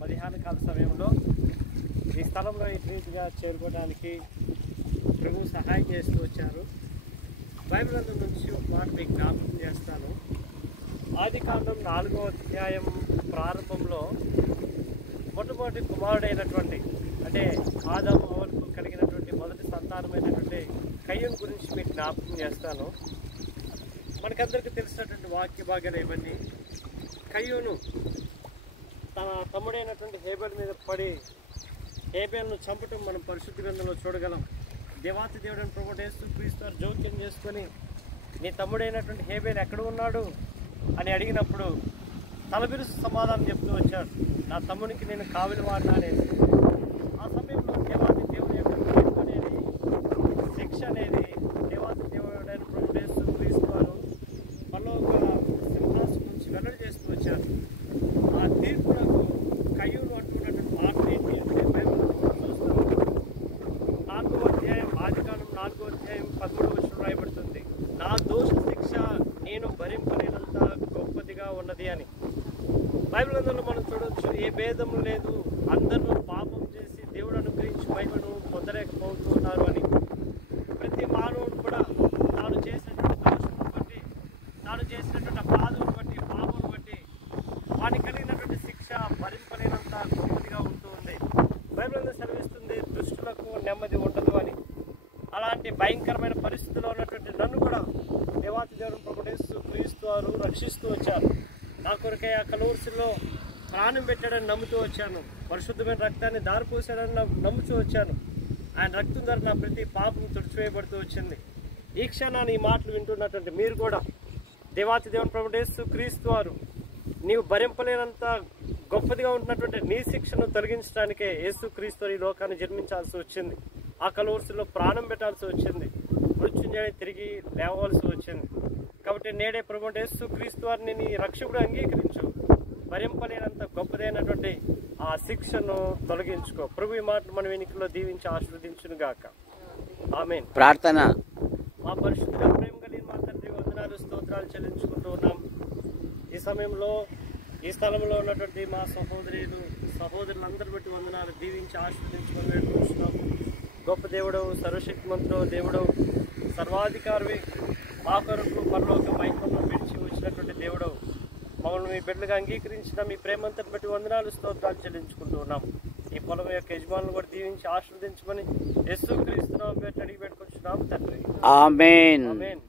మధ్యాహ్న కాల సమయంలో ఈ స్థలంలో ఈ రీతిగా చేరుకోవడానికి ప్రభు సహాయం చేస్తూ వచ్చారు. బైబిల్ అందు నుంచి ఒక మాట మీకు జ్ఞాపకం చేస్తాను. ఆదికాండం 4వ అధ్యాయం ప్రారంభంలో మొట్టమొదటి కుమారుడైనటువంటి అంటే ఆదాము హవ్వలకు కలిగినటువంటి మొదటి సంతానమైనటువంటి కయ్యూను గురించి మీకు జ్ఞాపకం చేస్తాను. మనకందరికీ తెలిసినటువంటి వాక్య భాగాలు ఇవన్నీ. కయ్యూను తన తమ్ముడైనటువంటి హేబెల్ మీద పడి హేబెల్ను చంపటం మనం పరిశుద్ధ గ్రంథంలో చూడగలం. దేవాతి దేవుడని ప్రభువు యేసుక్రీస్తు వారు జోక్యం చేసుకొని నీ తమ్ముడైనటువంటి హేబెల్ ఎక్కడ ఉన్నాడు అని అడిగినప్పుడు తలబిరుసు సమాధానం చెప్తూ వచ్చాడు, నా తమ్మునికి నేను కావలి వాడినా అనేది. ఆ సమయంలో దేవాతి దేవుడి యొక్క తీర్పు అనేది, శిక్ష అనేది దేవాతి దేవుడైన ప్రభువు యేసుక్రీస్తు వారు పరలోక సింహాసనం నుంచి వెల్లడి చేస్తూ వచ్చారు. ఆ తీర్పులకు కయ్యూను అంటున్నటువంటి మాట ఏంటి అంటే బైబిల్లో చూస్తాం. 4వ అధ్యాయం ఆదికాండం 4వ అధ్యాయం 13వ వచనం రాయబడుతుంది, నా దోష శిక్ష నేను భరింపలేనంత గొప్పదిగా ఉన్నది అని. బైబిల్ గ్రంథంలో మనం చూడవచ్చు, ఏ భేదం లేదు, అందరూ పాపం చేసి దేవుడు అనుగ్రహించి మహిమను పొందలేకపోతున్నారు అని. ప్రతి మానవుడు కూడా తాను చేసినటువంటి దోషం బట్టి, తాను చేసినటువంటి అపరాధం బట్టి, పాపం బట్టి వానికి కలిగినటువంటి శిక్ష భరింపలేనంత గొప్పదిగా ఉంటుంది. బైబిల్ సెలవిస్తుంది, దుష్టులకు నెమ్మది ఉండదు అని. అలాంటి భయంకరమైన పరిస్థితిలో ఉన్నటువంటి నన్ను కూడా దేవాతి దేవుని ప్రభువు యేసుక్రీస్తు వారు రక్షిస్తూ వచ్చారు. నా కొరకై ఆ కలువరిలో ప్రాణం పెట్టాడని నమ్ముతూ వచ్చాను. పరిశుద్ధమైన రక్తాన్ని దారిపోసాడని నమ్ముతూ వచ్చాను. ఆయన రక్తం ద్వారా నా ప్రతి పాపం తుడిచివేయబడుతూ వచ్చింది. ఈ క్షణాన్ని ఈ మాటలు వింటున్నటువంటి మీరు కూడా దేవాతి దేవుని ప్రభువు యేసుక్రీస్తు వారు నీవు భరింపలేనంత గొప్పదిగా ఉంటున్నటువంటి నీ శిక్షను తొలగించడానికే యేసుక్రీస్తు ఈ లోకాన్ని జన్మించాల్సి వచ్చింది. ఆ కలువరిలో ప్రాణం పెట్టాల్సి వచ్చింది. మృత్యుంజయుని తిరిగి లేవవలసి వచ్చింది. కాబట్టి నేడే ప్రభువు యేసుక్రీస్తు వారిని నీ రక్షకుడు అంగీకరించు. భరింపలేనంత గొప్పదైనటువంటి ఆ శిక్షను తొలగించుకో. ప్రభు ఈ మాటలు మన వెనుకలో దీవించి ఆశీర్వదించును గాక. ఆమేన్. ప్రార్థన. మా పరిశుద్ధ ప్రేమ కలిగిన మా తండ్రి, వందనాలు స్తోత్రాలు చెల్లించుకుంటూ ఉన్నాం. ఈ సమయంలో ఈ స్థలంలో ఉన్నటువంటి మా సహోదరులందరి బట్టి వందనాలు దీవించి ఆశీర్వదించుకొని వేడుకుంటున్నాం. గొప్ప దేవుడు, సర్వశక్తిమంతుడు దేవుడు, సర్వాధికారి, మా కొరకు పరలోక మహిమను విడిచి వచ్చినటువంటి దేవుడు, మమ్మల్ని మీ బిడ్డలుగా అంగీకరించిన మీ ప్రేమంతని బట్టి వందనాలు స్తోత్రాలు చెల్లించుకుంటూ ఉన్నాం. ఈ పొలం యొక్క యజమానులు కూడా దీవించి ఆశీర్వదించమని యేసుక్రీస్తు నామమున పెట్టి అడిగి పెట్టుకుంటున్నాం తండ్రి. ఆమేన్. ఆమేన్.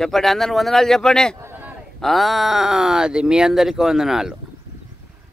చెప్పండి, అందరూ వందనాలు చెప్పండి. అది మీ అందరికీ వందనాలు.